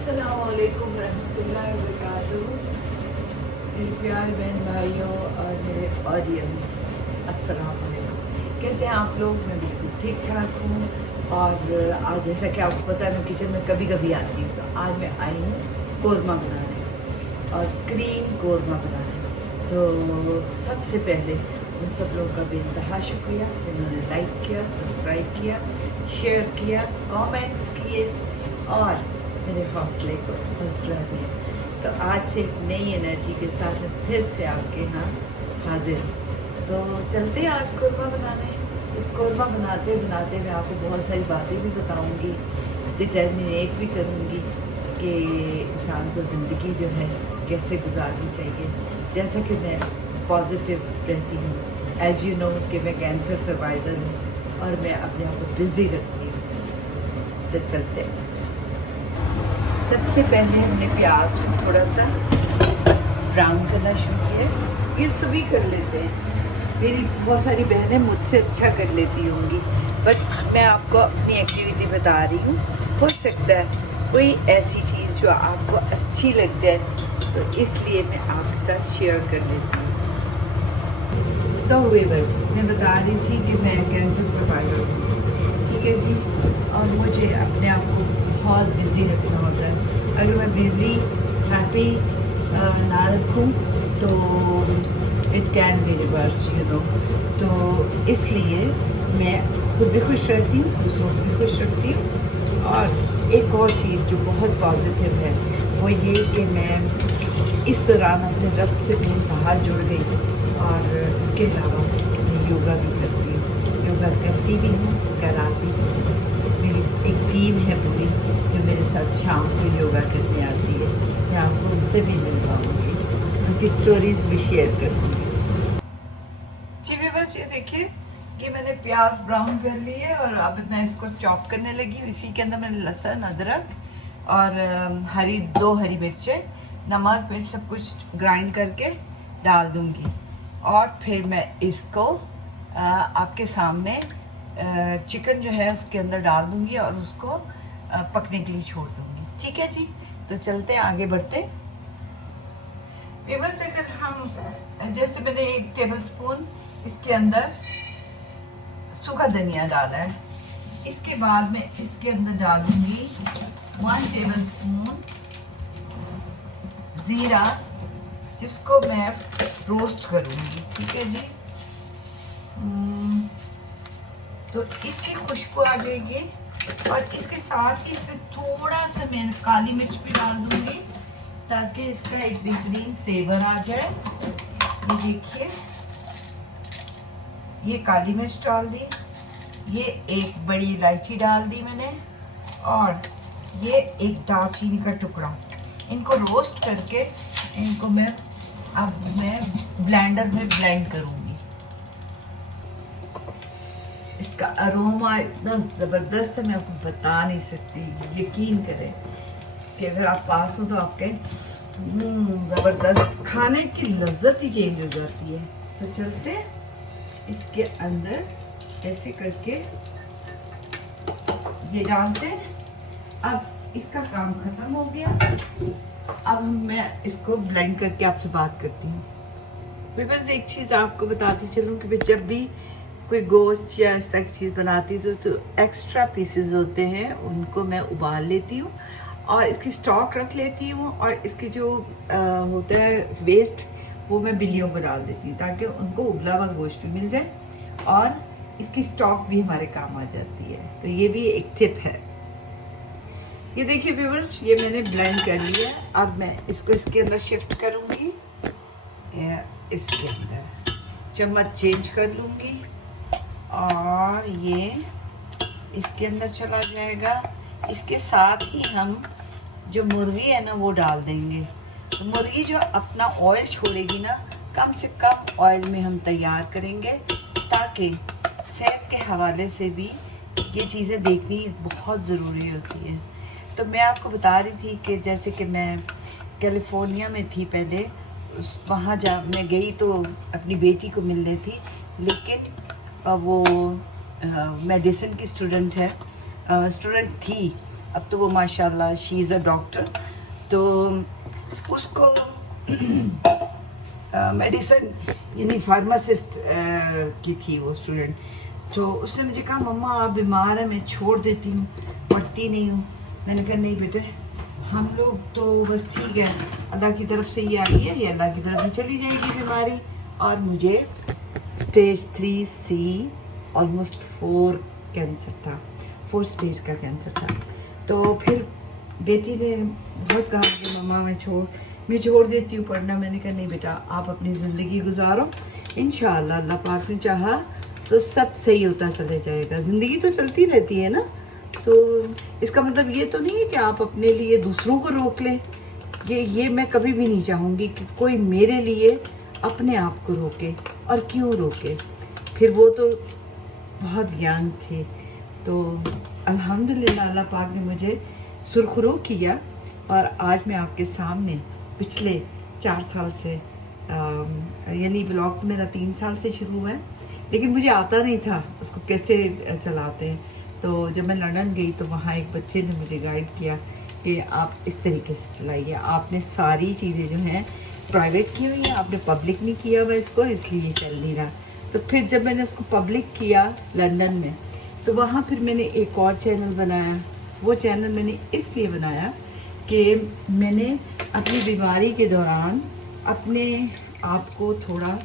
अस्सलामुअलैकुम रहमतुल्लाहि व बरकातुहू। मेरे प्यारे बहन भाइयों और मेरे ऑडियंस, अस्सलाम वालेकुम। कैसे हैं आप लोग? मैं बिल्कुल ठीक ठाक हूँ। और आज जैसा कि आपको पता है मैं किचन में कभी कभी आती हूँ, तो आज मैं आई हूँ कोरमा बनाने और क्रीम कोरमा बनाने। तो सबसे पहले उन सब लोगों का बेइंतहा शुक्रिया जिन्होंने लाइक किया, सब्सक्राइब किया, शेयर किया, कमेंट्स किए और मेरे हौसले को हौसला दिया। तो आज से एक नई एनर्जी के साथ मैं फिर से आपके यहाँ हाजिर हूँ। तो चलते हैं आज कोरमा बनाने। इस कोरमा बनाते बनाते मैं आपको बहुत सारी बातें भी बताऊँगी, डिटर्मिनेट भी करूँगी कि इंसान को ज़िंदगी जो है कैसे गुजारनी चाहिए। जैसा कि मैं पॉजिटिव रहती हूँ, एज यू नो कि मैं कैंसर सर्वाइवर हूँ और मैं अपने आप को बिज़ी रखती हूँ। तो चलते हैं। सबसे पहले हमने प्याज को थोड़ा सा ब्राउन करना शुरू किया। ये सभी कर लेते हैं, मेरी बहुत सारी बहनें मुझसे अच्छा कर लेती होंगी, बट मैं आपको अपनी एक्टिविटी बता रही हूँ। हो सकता है कोई ऐसी चीज़ जो आपको अच्छी लग जाए, तो इसलिए मैं आपके साथ शेयर कर लेती हूँ। तो व्यूअर्स, मैं बता रही थी कि मैं कैंसर सर्वाइवर हूँ, ठीक है जी, और मुझे अपने आप को बहुत बिज़ी रखना होता है। अगर मैं बिज़ी हैप्पी ना रखूँ तो it can be reverse, you know. तो इसलिए मैं खुद भी खुश रहती हूँ, दूसरों को भी खुश रखती हूँ। और एक और चीज़ जो बहुत पॉजिटिव है वो ये कि मैं इस दौरान अपने रक्त से भी बाहर जुड़ गई। और इसके अलावा मैं योगा भी करती हूँ, योगा करती भी हूँ, कराती हूँ। मेरी एक टीम है पूरी जो मेरे साथ शाम को योगा करने आती है। मैं आपको उनसे भी मिल पाऊँगी, उनकी स्टोरीज भी शेयर करूँगी। जी बस ये देखिए, ये मैंने प्याज ब्राउन कर ली है और अब मैं इसको चॉप करने लगी हूँ। इसी के अंदर मैंने लहसुन, अदरक और दो हरी मिर्चें, नमक, मिर्च सब कुछ ग्राइंड करके डाल दूँगी। और फिर मैं इसको आपके सामने चिकन जो है उसके अंदर डाल दूँगी और उसको पकने के लिए छोड़ दूँगी। ठीक है जी, तो चलते हैं, आगे बढ़ते। व्यूअर्स, अगर हम जैसे मैंने 1 टेबल स्पून इसके अंदर सूखा धनिया डाला है, इसके बाद मैं इसके अंदर डालूंगी 1 टेबल स्पून ज़ीरा, जिसको मैं रोस्ट करूंगी। ठीक है जी, तो इसकी खुशबू आ जाएगी। और इसके साथ ही इसमें थोड़ा सा मैं काली मिर्च भी डाल दूंगी ताकि इसका एक बेहतरीन फ्लेवर आ जाए। ये देखिए, ये काली मिर्च डाल दी, ये एक बड़ी इलायची डाल दी मैंने, और ये एक दालचीनी का टुकड़ा। इनको रोस्ट करके इनको मैं ब्लेंडर में ब्लेंड करूंगी। इसका अरोमा इतना ज़बरदस्त है, मैं आपको बता नहीं सकती। यकीन करें कि अगर आप पास हो तो आपके ज़बरदस्त खाने की लज्जत ही चेंज हो जाती है। तो चलते इसके अंदर ऐसे करके ये डालते हैं। अब इसका काम ख़त्म हो गया। अब मैं इसको ब्लेंड करके आपसे बात करती हूँ। बस एक चीज़ आपको बताती चलूँ कि जब भी कोई गोश्त या ऐसा चीज़ बनाती तो एक्स्ट्रा पीसेस होते हैं, उनको मैं उबाल लेती हूँ और इसकी स्टॉक रख लेती हूँ, और इसकी जो होता है वेस्ट वो मैं बिल्लियों को डाल देती हूँ ताकि उनको उबला हुआ गोश्त भी मिल जाए और इसकी स्टॉक भी हमारे काम आ जाती है। तो ये भी एक टिप है। ये देखिए व्यूअर्स, ये मैंने ब्लेंड कर लिया। अब मैं इसको इसके अंदर शिफ्ट करूँगी, इसके अंदर चम्मच चेंज कर लूँगी और ये इसके अंदर चला जाएगा। इसके साथ ही हम जो मुर्गी है ना वो डाल देंगे। तो मुर्गी जो अपना ऑयल छोड़ेगी ना, कम से कम ऑयल में हम तैयार करेंगे ताकि सेहत के हवाले से भी ये चीज़ें देखनी बहुत ज़रूरी होती है। तो मैं आपको बता रही थी कि जैसे कि मैं कैलिफोर्निया में थी पहले, वहाँ मैं गई तो अपनी बेटी को मिलने थी, लेकिन वो मेडिसिन की स्टूडेंट थी अब तो वो माशाल्लाह शी इज़ अ डॉक्टर। तो उसको मेडिसिन यानी फार्मासिस्ट की थी वो स्टूडेंट। तो उसने मुझे कहा मम्मा आप बीमार हैं, मैं छोड़ देती हूँ, पढ़ती नहीं हूँ। मैंने कहा नहीं बेटे, हम लोग तो बस ठीक है, अल्लाह की तरफ से ये आई है, ये अल्लाह की तरफ ही चली जाएगी बीमारी। और मुझे स्टेज 3C ऑलमोस्ट 4 कैंसर था, 4 स्टेज का कैंसर था। तो फिर बेटी ने बहुत कहा कि मम्मा मैं छोड़ देती हूँ पढ़ना। मैंने कहा नहीं बेटा, आप अपनी ज़िंदगी गुजारो, इंशाअल्लाह अल्लाह पाक ने चाहा तो सब सही होता चले जाएगा। ज़िंदगी तो चलती रहती है ना, तो इसका मतलब ये तो नहीं है कि आप अपने लिए दूसरों को रोक लें। ये मैं कभी भी नहीं चाहूँगी कि कोई मेरे लिए अपने आप को रोके, और क्यों रोके। फिर वो तो बहुत यंग थे, तो अल्हम्दुलिल्लाह अल्लाह पाक ने मुझे सुरखरू किया, और आज मैं आपके सामने पिछले 4 साल से यानी ब्लॉग मेरा 3 साल से शुरू हुआ है, लेकिन मुझे आता नहीं था उसको कैसे चलाते हैं। तो जब मैं लंदन गई तो वहाँ एक बच्चे ने मुझे गाइड किया कि आप इस तरीके से चलाइए, आपने सारी चीज़ें जो हैं प्राइवेट की हुई है, आपने पब्लिक नहीं किया हुआ इसको, इसलिए ये चल नहीं रहा। तो फिर जब मैंने उसको पब्लिक किया लंदन में, तो वहाँ फिर मैंने एक और चैनल बनाया। वो चैनल मैंने इसलिए बनाया कि मैंने अपनी बीमारी के दौरान अपने आप को थोड़ा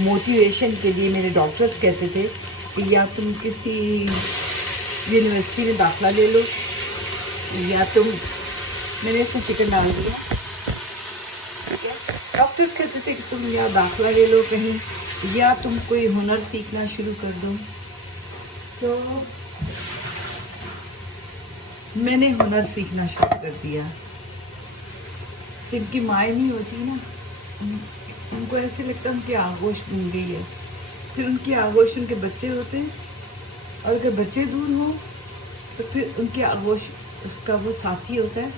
मोटिवेशन के लिए, मेरे डॉक्टर्स कहते थे कि या तुम किसी यूनिवर्सिटी में दाखिला ले लो, या तुम, मैंने इसमें चिकन डाल दिया, डॉक्टर्स कहते थे कि तुम या दाखिला ले लो कहीं, या तुम कोई हुनर सीखना शुरू कर दो। तो मैंने हुनर सीखना शुरू कर दिया। जिनकी माएँ नहीं होती ना, उनको ऐसे लगता है उनकी आगोश डूब गई है, फिर उनकी आगोश उनके बच्चे होते हैं, और अगर बच्चे दूर हो तो फिर उनकी आगोश उसका वो साथी होता है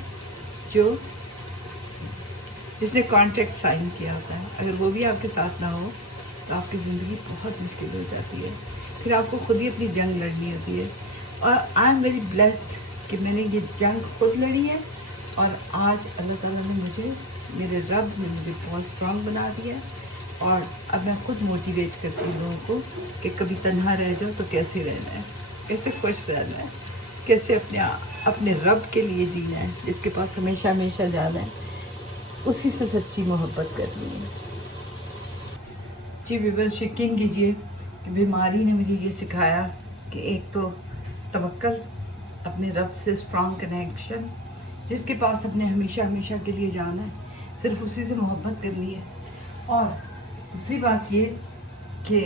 जिसने कॉन्ट्रैक्ट साइन किया होता है। अगर वो भी आपके साथ ना हो तो आपकी ज़िंदगी बहुत मुश्किल हो जाती है, फिर आपको खुद ही अपनी जंग लड़नी होती है। और आई एम वेरी ब्लेस्ड कि मैंने ये जंग खुद लड़ी है, और आज अल्लाह ताला ने मुझे, मेरे रब ने मुझे बहुत स्ट्रॉन्ग बना दिया। और अब मैं खुद मोटिवेट करती हूँ लोगों को कि कभी तन्हा रह जाओ तो कैसे रहना है, कैसे खुश रहना है, कैसे अपने रब के लिए जीना है, जिसके पास हमेशा हमेशा जाना है, उसी से सच्ची मोहब्बत करनी है। जी व्यूअर्स, यकीन कीजिए कि बीमारी ने मुझे ये सिखाया कि एक तो तवक्कल, अपने रब से स्ट्रॉन्ग कनेक्शन, जिसके पास अपने हमेशा हमेशा के लिए जाना है, सिर्फ उसी से मोहब्बत करनी है। और दूसरी बात ये कि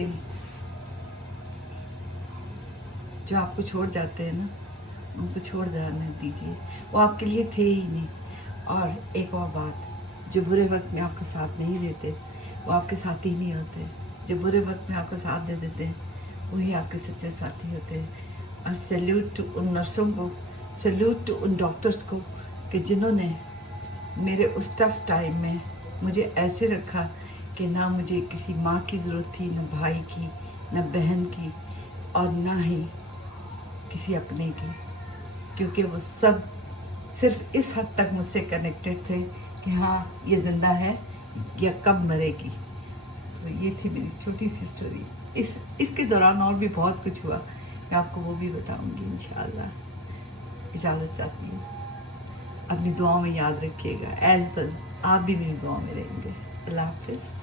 जो आपको छोड़ जाते हैं ना, उनको छोड़ जाने दीजिए, वो आपके लिए थे ही नहीं। और एक और बात, जो बुरे वक्त में आपका साथ नहीं देते वो आपके साथी नहीं होते, जो बुरे वक्त में आपका साथ दे देते हैं वही आपके सच्चे साथी होते हैं। और सैल्यूट टू उन नर्सों को, सैल्यूट टू उन डॉक्टर्स को कि जिन्होंने मेरे उस टफ टाइम में मुझे ऐसे रखा कि ना मुझे किसी माँ की ज़रूरत थी, ना भाई की, ना बहन की, और ना ही किसी अपने की, क्योंकि वो सब सिर्फ इस हद तक मुझसे कनेक्टेड थे कि हाँ ये ज़िंदा है या कब मरेगी। तो ये थी मेरी छोटी सी स्टोरी। इसके दौरान और भी बहुत कुछ हुआ, मैं आपको वो भी बताऊंगी इंशाअल्लाह। इजाज़त चाहती हूँ, अपनी दुआओं में याद रखिएगा, एज वेल आप भी मेरी दुआओं में रहेंगे। अल्लाह हाफिज़।